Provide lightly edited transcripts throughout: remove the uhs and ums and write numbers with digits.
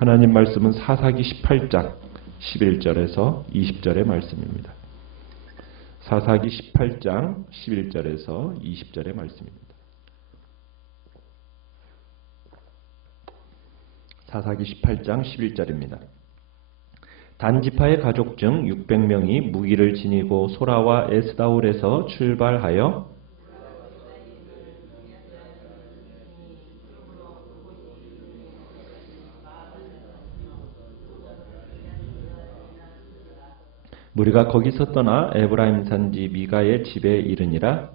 하나님 말씀은 사사기 18장 11절에서 20절의 말씀입니다. 사사기 18장 11절에서 20절의 말씀입니다. 사사기 18장 11절입니다. 단지파의 가족 중 600명이 무기를 지니고 소라와 에스다올에서 출발하여 무리가 거기서 떠나 에브라임 산지 미가의 집에 이르니라.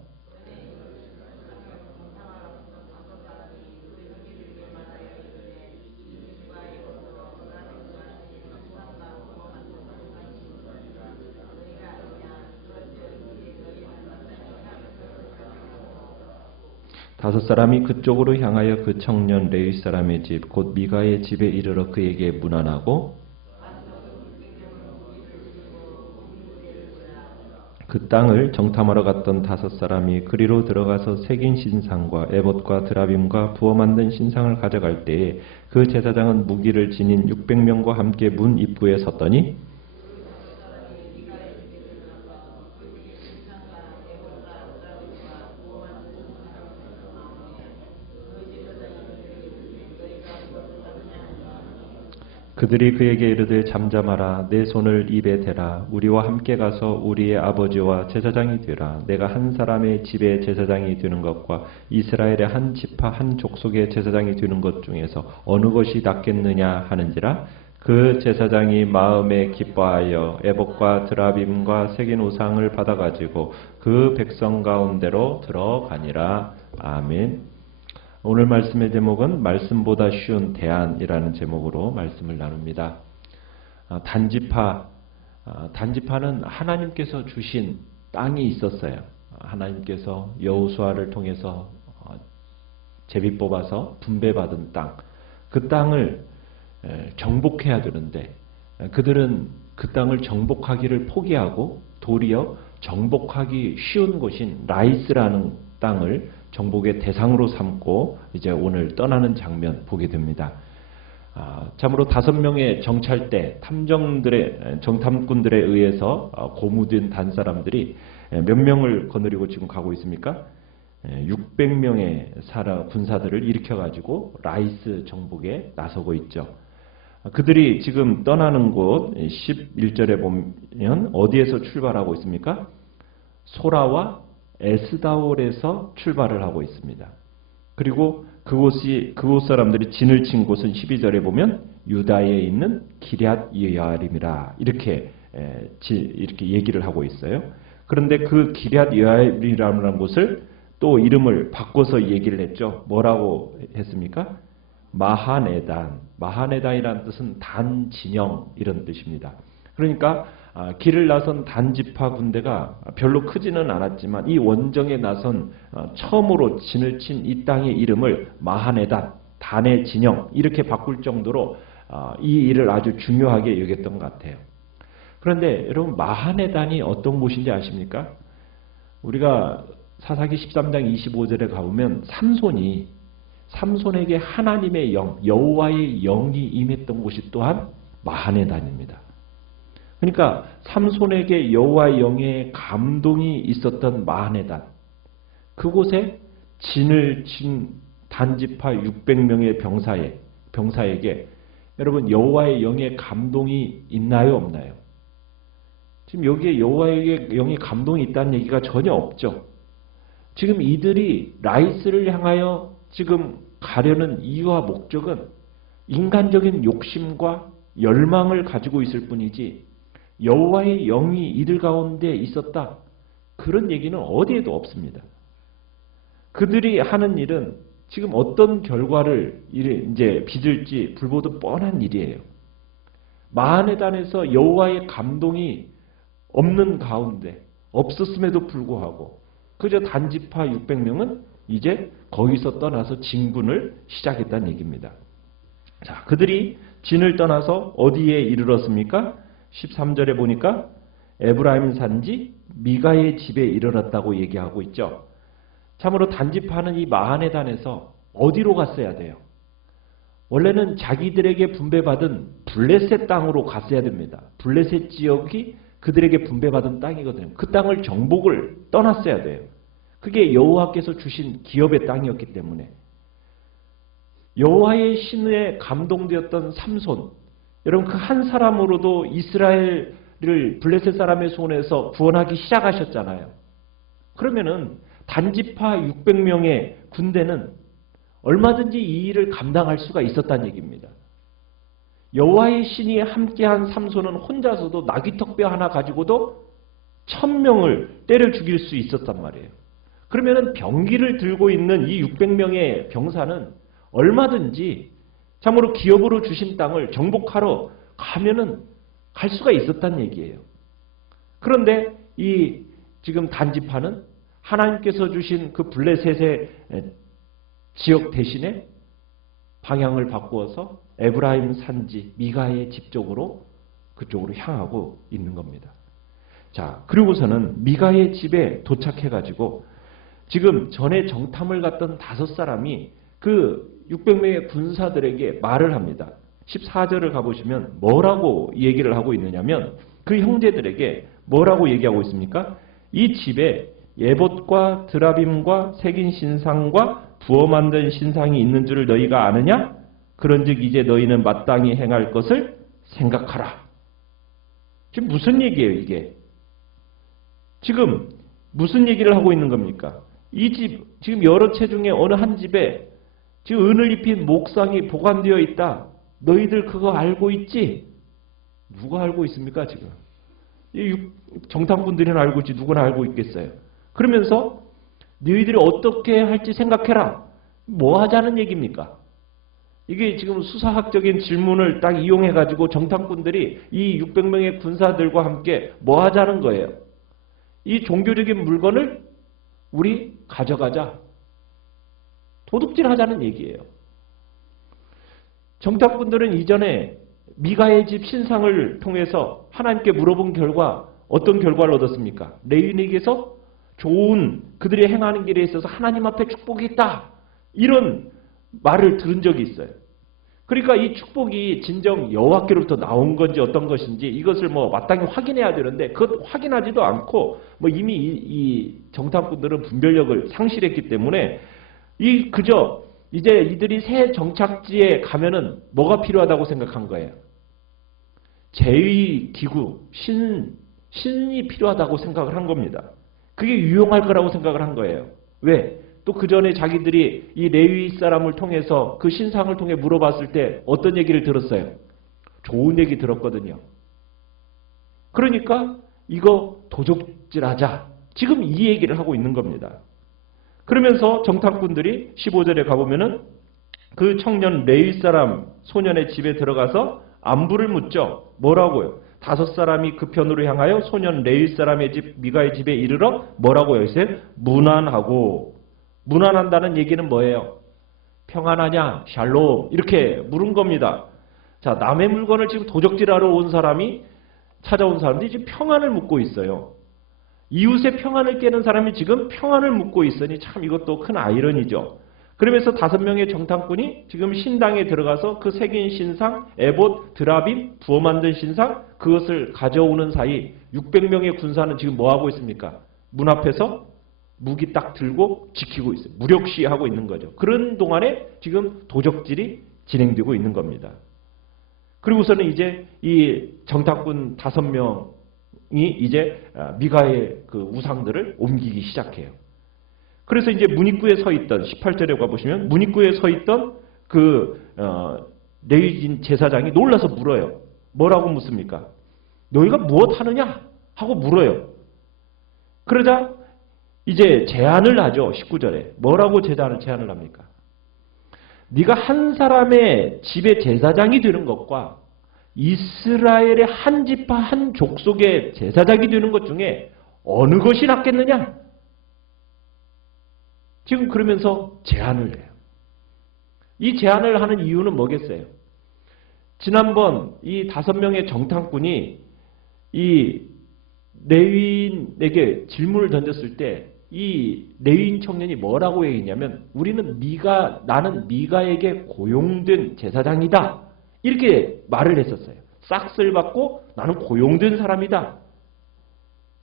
다섯 사람이 그쪽으로 향하여 그 청년 레위 사람의 집 곧 미가의 집에 이르러 그에게 문안하고 그 땅을 정탐하러 갔던 다섯 사람이 그리로 들어가서 새긴 신상과 에봇과 드라빔과 부어 만든 신상을 가져갈 때에 그 제사장은 무기를 지닌 600명과 함께 문 입구에 섰더니 그들이 그에게 이르되 잠잠하라. 내 손을 입에 대라. 우리와 함께 가서 우리의 아버지와 제사장이 되라. 내가 한 사람의 집에 제사장이 되는 것과 이스라엘의 한 지파 한 족속의 제사장이 되는 것 중에서 어느 것이 낫겠느냐 하는지라. 그 제사장이 마음에 기뻐하여 에봇과 드라빔과 새긴 우상을 받아가지고 그 백성 가운데로 들어가니라. 아멘. 오늘 말씀의 제목은 말씀보다 쉬운 대안이라는 제목으로 말씀을 나눕니다. 단지파는 하나님께서 주신 땅이 있었어요. 하나님께서 여호수아를 통해서 제비 뽑아서 분배받은 땅, 그 땅을 정복해야 되는데 그들은 그 땅을 정복하기를 포기하고 도리어 정복하기 쉬운 곳인 라이스라는 땅을 정복의 대상으로 삼고 이제 오늘 떠나는 장면 보게 됩니다. 참으로 5명의 정찰대 정탐꾼들에 의해서 고무된 단사람들이 몇 명을 거느리고 지금 가고 있습니까? 600명의 군사들을 일으켜가지고 라이스 정복에 나서고 있죠. 그들이 지금 떠나는 곳 11절에 보면 어디에서 출발하고 있습니까? 소라와 에스다올에서 출발을 하고 있습니다. 그리고 그곳 사람들이 진을 친 곳은 12절에 보면 유다에 있는 기럇 여아림이라 이렇게 얘기를 하고 있어요. 그런데 그 기럇 여아림이라는 곳을 또 이름을 바꿔서 얘기를 했죠. 뭐라고 했습니까? 마하네단이라는 뜻은 단 진영 이런 뜻입니다. 그러니까 길을 나선 단지파 군대가 별로 크지는 않았지만 이 원정에 나선 처음으로 진을 친 이 땅의 이름을 마하네단, 단의 진영 이렇게 바꿀 정도로 이 일을 아주 중요하게 여겼던 것 같아요. 그런데 여러분 마하네단이 어떤 곳인지 아십니까? 우리가 사사기 13장 25절에 가보면 삼손에게 하나님의 영, 여호와의 영이 임했던 곳이 또한 마하네단입니다. 그러니까 삼손에게 여호와의 영의 감동이 있었던 마하네단, 그곳에 진을 친 단지파 600명의 병사에게 여러분 여호와의 영의 감동이 있나요 없나요? 지금 여기에 여호와의 영의 감동이 있다는 얘기가 전혀 없죠. 지금 이들이 라이스를 향하여 지금 가려는 이유와 목적은 인간적인 욕심과 열망을 가지고 있을 뿐이지 여호와의 영이 이들 가운데 있었다. 그런 얘기는 어디에도 없습니다. 그들이 하는 일은 지금 어떤 결과를 이제 빚을지 불보듯 뻔한 일이에요. 마하네단에서 여호와의 감동이 없는 가운데 없었음에도 불구하고 그저 단지파 600명은 이제 거기서 떠나서 진군을 시작했다는 얘기입니다. 자, 그들이 진을 떠나서 어디에 이르렀습니까? 13절에 보니까 에브라임 산지 미가의 집에 이르렀다고 얘기하고 있죠. 참으로 단지파는 이 마하네단에서 어디로 갔어야 돼요? 원래는 자기들에게 분배받은 블레셋 땅으로 갔어야 됩니다. 블레셋 지역이 그들에게 분배받은 땅이거든요. 그 땅을 정복을 떠났어야 돼요. 그게 여호와께서 주신 기업의 땅이었기 때문에. 여호와의 신에 감동되었던 삼손, 여러분 그 한 사람으로도 이스라엘을 블레셋 사람의 손에서 구원하기 시작하셨잖아요. 그러면은 단지파 600명의 군대는 얼마든지 이 일을 감당할 수가 있었다는 얘기입니다. 여호와의 신이 함께한 삼손은 혼자서도 나귀턱뼈 하나 가지고도 1000명을 때려 죽일 수 있었단 말이에요. 그러면은 병기를 들고 있는 이 600명의 병사는 얼마든지 참으로 기업으로 주신 땅을 정복하러 가면은 갈 수가 있었다는 얘기예요. 그런데 이 지금 단지파는 하나님께서 주신 그 블레셋의 지역 대신에 방향을 바꾸어서 에브라임 산지 미가의 집 쪽으로 그쪽으로 향하고 있는 겁니다. 자, 그리고서는 미가의 집에 도착해가지고 지금 전에 정탐을 갔던 5사람이 그 600명의 군사들에게 말을 합니다. 14절을 가보시면 뭐라고 얘기를 하고 있느냐면 그 형제들에게 뭐라고 얘기하고 있습니까? 이 집에 예봇과 드라빔과 새긴 신상과 부어 만든 신상이 있는 줄을 너희가 아느냐? 그런즉 이제 너희는 마땅히 행할 것을 생각하라. 지금 무슨 얘기예요, 이게? 지금 무슨 얘기를 하고 있는 겁니까? 이 집, 지금 여러 채 중에 어느 한 집에 지금 은을 입힌 목상이 보관되어 있다. 너희들 그거 알고 있지? 누가 알고 있습니까, 지금? 이 정탐꾼들은 알고 있지, 누구나 알고 있겠어요. 그러면서 너희들이 어떻게 할지 생각해라. 뭐 하자는 얘기입니까? 이게 지금 수사학적인 질문을 딱 이용해가지고 정탐꾼들이 이 600명의 군사들과 함께 뭐 하자는 거예요? 이 종교적인 물건을 우리 가져가자. 도둑질 하자는 얘기예요. 정탐꾼들은 이전에 미가의 집 신상을 통해서 하나님께 물어본 결과 어떤 결과를 얻었습니까? 레위인에게서 좋은 그들이 행하는 길에 있어서 하나님 앞에 축복이 있다. 이런 말을 들은 적이 있어요. 그러니까 이 축복이 진정 여호와께로부터 나온 건지 어떤 것인지 이것을 뭐 마땅히 확인해야 되는데 그것 확인하지도 않고 뭐 이미 이 정탐꾼들은 분별력을 상실했기 때문에 그저 이제 이들이 새 정착지에 가면은 뭐가 필요하다고 생각한 거예요. 제의 기구, 신이 필요하다고 생각을 한 겁니다. 그게 유용할 거라고 생각을 한 거예요. 왜? 또 그 전에 자기들이 이 레위 사람을 통해서 그 신상을 통해 물어봤을 때 어떤 얘기를 들었어요? 좋은 얘기 들었거든요. 그러니까 이거 도적질하자. 지금 이 얘기를 하고 있는 겁니다. 그러면서 정탐꾼들이 15절에 가보면은 그 청년 레위 사람 소년의 집에 들어가서 안부를 묻죠. 뭐라고요? 5사람이 그 편으로 향하여 소년 레위 사람의 집 미가의 집에 이르러 뭐라고요? 이제 문안하고 문안한다는 얘기는 뭐예요? 평안하냐? 샬롬 이렇게 물은 겁니다. 자, 남의 물건을 지금 도적질하러 온 사람이 찾아온 사람들이 지금 평안을 묻고 있어요. 이웃의 평안을 깨는 사람이 지금 평안을 묻고 있으니 참 이것도 큰 아이러니죠. 그러면서 5명의 정탐꾼이 지금 신당에 들어가서 그 새긴 신상, 에봇, 드라빔, 부어 만든 신상 그것을 가져오는 사이 600명의 군사는 지금 뭐 하고 있습니까? 문 앞에서 무기 딱 들고 지키고 있어요. 무력시하고 있는 거죠. 그런 동안에 지금 도적질이 진행되고 있는 겁니다. 그리고서는 이제 이 정탐꾼 5명이 이제 미가의 그 우상들을 옮기기 시작해요. 그래서 이제 문입구에 서 있던 18절에 가보시면 문입구에 서 있던 그 레위인 제사장이 놀라서 물어요. 뭐라고 묻습니까? 너희가 무엇 하느냐? 하고 물어요. 그러자 이제 제안을 하죠. 19절에. 뭐라고 제안을 합니까? 네가 한 사람의 집의 제사장이 되는 것과 이스라엘의 한 지파 한 족속의 제사장이 되는 것 중에 어느 것이 낫겠느냐? 지금 그러면서 제안을 해요. 이 제안을 하는 이유는 뭐겠어요? 지난번 이 5명의 정탐꾼이 이 레위인에게 질문을 던졌을 때 이 레위인 청년이 뭐라고 얘기했냐면 나는 미가에게 고용된 제사장이다. 이렇게 말을 했었어요. 싹스를 받고 나는 고용된 사람이다.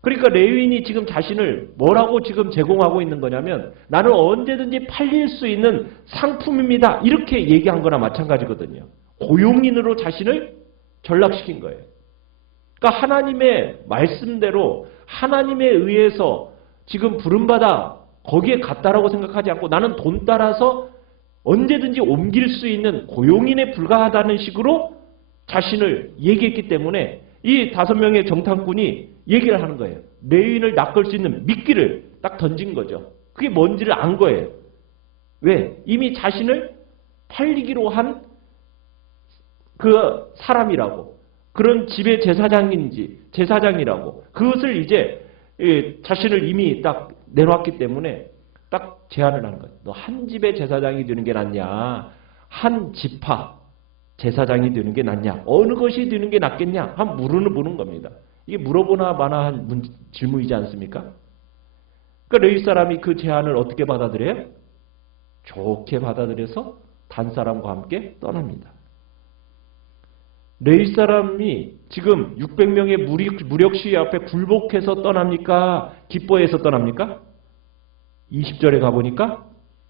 그러니까 레위인이 지금 자신을 뭐라고 지금 제공하고 있는 거냐면 나는 언제든지 팔릴 수 있는 상품입니다. 이렇게 얘기한 거나 마찬가지거든요. 고용인으로 자신을 전락시킨 거예요. 그러니까 하나님의 말씀대로 하나님에 의해서 지금 부름받아 거기에 갔다라고 생각하지 않고 나는 돈 따라서 언제든지 옮길 수 있는 고용인에 불과하다는 식으로 자신을 얘기했기 때문에 이 5명의 정탐꾼이 얘기를 하는 거예요. 레위인을 낚을 수 있는 미끼를 딱 던진 거죠. 그게 뭔지를 안 거예요. 왜? 이미 자신을 팔리기로 한 그 사람이라고, 그런 집의 제사장이라고, 그것을 이제 자신을 이미 딱 내놓았기 때문에 딱 제안을 하는 거예요. 너 한 집의 제사장이 되는 게 낫냐? 한 지파 제사장이 되는 게 낫냐? 어느 것이 되는 게 낫겠냐? 한 물어보는 겁니다. 이게 물어보나 마나 한 질문이지 않습니까? 그러니까 레위 사람이 그 제안을 어떻게 받아들여요? 좋게 받아들여서 단 사람과 함께 떠납니다. 레위 사람이 지금 600명의 무력 시위 앞에 굴복해서 떠납니까? 기뻐해서 떠납니까? 20절에 가보니까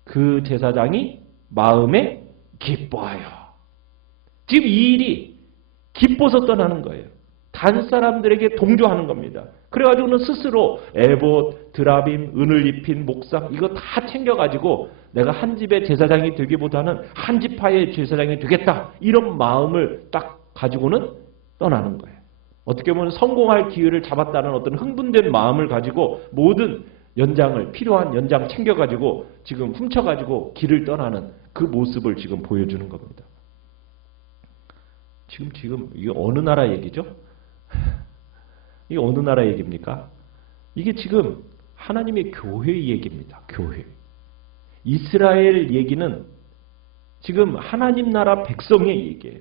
그 제사장이 마음에 기뻐하여. 지금 이 일이 기뻐서 떠나는 거예요. 단 사람들에게 동조하는 겁니다. 그래가지고는 스스로 에봇, 드라빔, 은을 입힌 목상 이거 다 챙겨가지고 내가 한 집의 제사장이 되기보다는 한 지파의 제사장이 되겠다. 이런 마음을 딱 가지고는 떠나는 거예요. 어떻게 보면 성공할 기회를 잡았다는 어떤 흥분된 마음을 가지고 모든 필요한 연장 챙겨가지고 지금 훔쳐가지고 길을 떠나는 그 모습을 지금 보여주는 겁니다. 지금 이게 어느 나라 얘기죠? 이게 어느 나라 얘기입니까? 이게 지금 하나님의 교회 얘기입니다. 교회. 이스라엘 얘기는 지금 하나님 나라 백성의 얘기예요.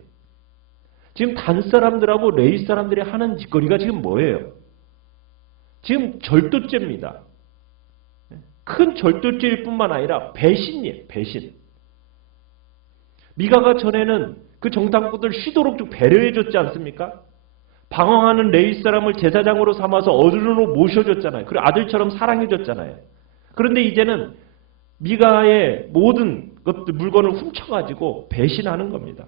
지금 단 사람들하고 레위 사람들이 하는 짓거리가 지금 뭐예요? 지금 절도죄입니다. 큰 절도죄일 뿐만 아니라 배신이에요. 배신. 미가가 전에는 그 정탐꾼들 쉬도록 좀 배려해줬지 않습니까? 방황하는 레위 사람을 제사장으로 삼아서 어른으로 모셔줬잖아요. 그리고 아들처럼 사랑해줬잖아요. 그런데 이제는 미가의 모든 것들 물건을 훔쳐가지고 배신하는 겁니다.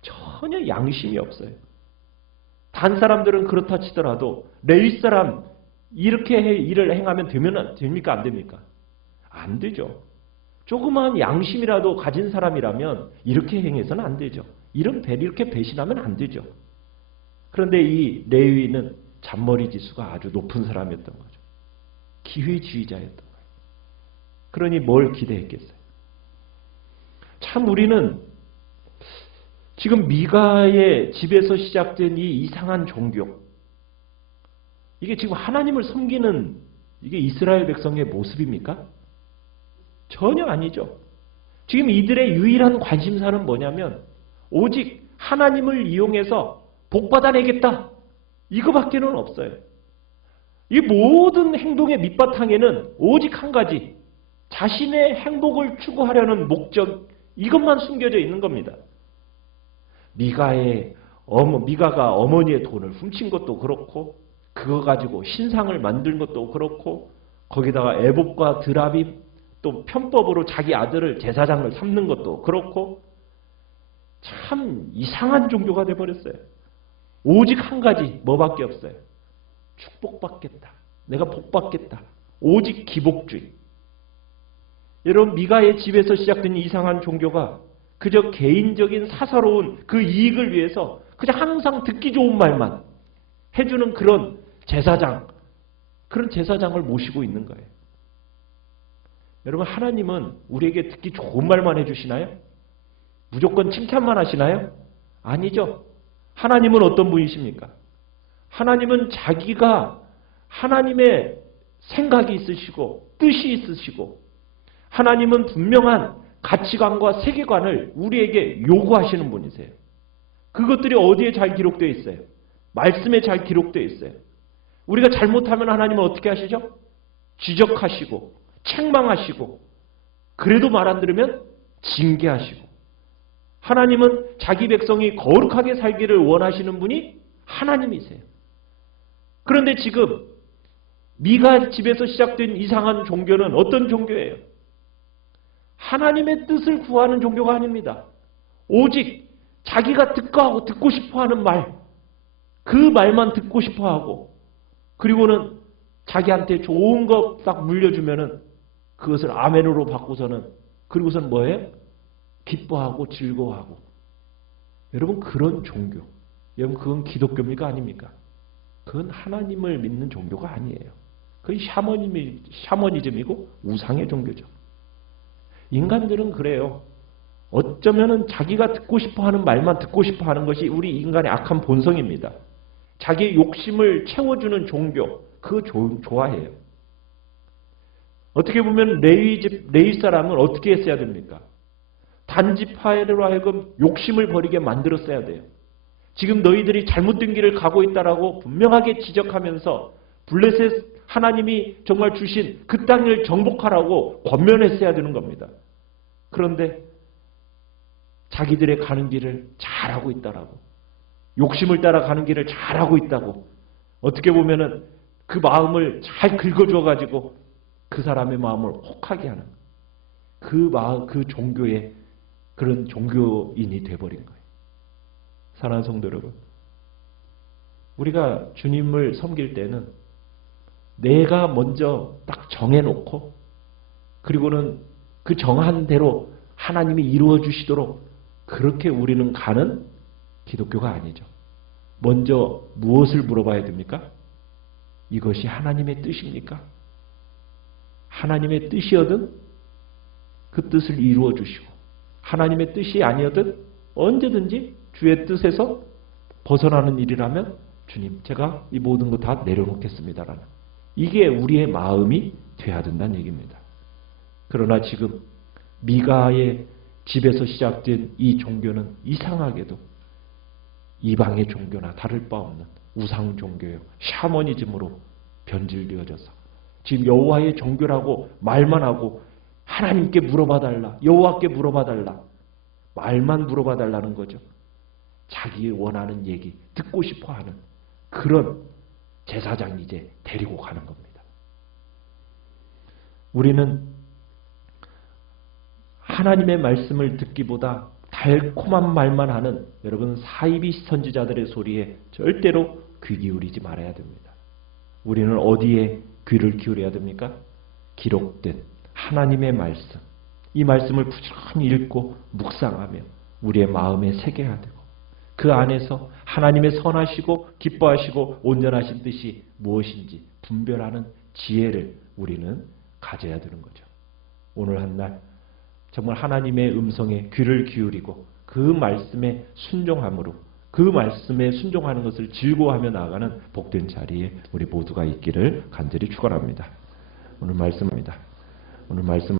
전혀 양심이 없어요. 단 사람들은 그렇다 치더라도 레위 사람 이렇게 일을 행하면 됩니까? 안 됩니까? 안 되죠. 조그마한 양심이라도 가진 사람이라면 이렇게 행해서는 안 되죠. 이렇게 배신하면 안 되죠. 그런데 이 레위는 잔머리 지수가 아주 높은 사람이었던 거죠. 기회주의자였던 거예요. 그러니 뭘 기대했겠어요? 참 우리는 지금 미가의 집에서 시작된 이 이상한 종교, 이게 지금 하나님을 섬기는 이게 이스라엘 백성의 모습입니까? 전혀 아니죠. 지금 이들의 유일한 관심사는 뭐냐면 오직 하나님을 이용해서 복받아내겠다. 이거밖에는 없어요. 이 모든 행동의 밑바탕에는 오직 한 가지, 자신의 행복을 추구하려는 목적, 이것만 숨겨져 있는 겁니다. 미가가 어머니의 돈을 훔친 것도 그렇고, 그거 가지고 신상을 만든 것도 그렇고, 거기다가 에봇과 드라빔, 또 편법으로 자기 아들을 제사장을 삼는 것도 그렇고, 참 이상한 종교가 돼버렸어요. 오직 한 가지, 뭐밖에 없어요? 축복받겠다. 내가 복받겠다. 오직 기복주의. 여러분, 미가의 집에서 시작된 이상한 종교가 그저 개인적인 사사로운 그 이익을 위해서 그냥 항상 듣기 좋은 말만 해주는 그런 제사장을 모시고 있는 거예요. 여러분, 하나님은 우리에게 듣기 좋은 말만 해주시나요? 무조건 칭찬만 하시나요? 아니죠. 하나님은 어떤 분이십니까? 하나님은 자기가 하나님의 생각이 있으시고 뜻이 있으시고 하나님은 분명한 가치관과 세계관을 우리에게 요구하시는 분이세요. 그것들이 어디에 잘 기록되어 있어요? 말씀에 잘 기록되어 있어요. 우리가 잘못하면 하나님은 어떻게 하시죠? 지적하시고 책망하시고 그래도 말 안 들으면 징계하시고 하나님은 자기 백성이 거룩하게 살기를 원하시는 분이 하나님이세요. 그런데 지금 미가 집에서 시작된 이상한 종교는 어떤 종교예요? 하나님의 뜻을 구하는 종교가 아닙니다. 오직 자기가 듣고 싶어하는 말, 그 말만 듣고 싶어하고 그리고는 자기한테 좋은 거 딱 물려주면은 그것을 아멘으로 바꾸서는 그리고선 뭐예요? 기뻐하고 즐거워하고. 여러분 그런 종교, 여러분 그건 기독교입니까 아닙니까? 그건 하나님을 믿는 종교가 아니에요. 그건 샤머니즘이고 우상의 종교죠. 인간들은 그래요. 어쩌면은 자기가 듣고 싶어하는 말만 듣고 싶어하는 것이 우리 인간의 악한 본성입니다. 자기의 욕심을 채워주는 종교, 그거 좋아해요. 어떻게 보면 레위 사람은 어떻게 했어야 됩니까? 단지파로 하여금 욕심을 버리게 만들었어야 돼요. 지금 너희들이 잘못된 길을 가고 있다라고 분명하게 지적하면서 블레셋 하나님이 정말 주신 그 땅을 정복하라고 권면했어야 되는 겁니다. 그런데 자기들의 가는 길을 잘하고 있다라고, 욕심을 따라 가는 길을 잘하고 있다고, 어떻게 보면은 그 마음을 잘 긁어줘 가지고 그 사람의 마음을 혹하게 하는 그 종교의 그런 종교인이 돼버린 거예요. 사랑하는 성도 여러분, 우리가 주님을 섬길 때는 내가 먼저 딱 정해놓고 그리고는 그 정한 대로 하나님이 이루어 주시도록 그렇게 우리는 가는 기독교가 아니죠. 먼저 무엇을 물어봐야 됩니까? 이것이 하나님의 뜻입니까? 하나님의 뜻이어든 그 뜻을 이루어 주시고 하나님의 뜻이 아니어든 언제든지 주의 뜻에서 벗어나는 일이라면 주님 제가 이 모든 거 다 내려놓겠습니다라는 이게 우리의 마음이 돼야 된다는 얘기입니다. 그러나 지금 미가의 집에서 시작된 이 종교는 이상하게도 이방의 종교나 다를 바 없는 우상 종교요, 샤머니즘으로 변질되어져서 지금 여호와의 종교라고 말만 하고 하나님께 물어봐달라, 여호와께 물어봐달라, 말만 물어봐달라는 거죠. 자기 원하는 얘기, 듣고 싶어하는 그런 제사장 이제 데리고 가는 겁니다. 우리는 하나님의 말씀을 듣기보다 달콤한 말만 하는 여러분 사이비 선지자들의 소리에 절대로 귀 기울이지 말아야 됩니다. 우리는 어디에 귀를 기울여야 됩니까? 기록된 하나님의 말씀, 이 말씀을 부지런히 읽고 묵상하며 우리의 마음에 새겨야 되고 그 안에서 하나님의 선하시고 기뻐하시고 온전하신 뜻이 무엇인지 분별하는 지혜를 우리는 가져야 되는 거죠. 오늘 한날 정말 하나님의 음성에 귀를 기울이고 그 말씀에 순종함으로 그 말씀에 순종하는 것을 즐거워하며 나아가는 복된 자리에 우리 모두가 있기를 간절히 축원합니다. 오늘 말씀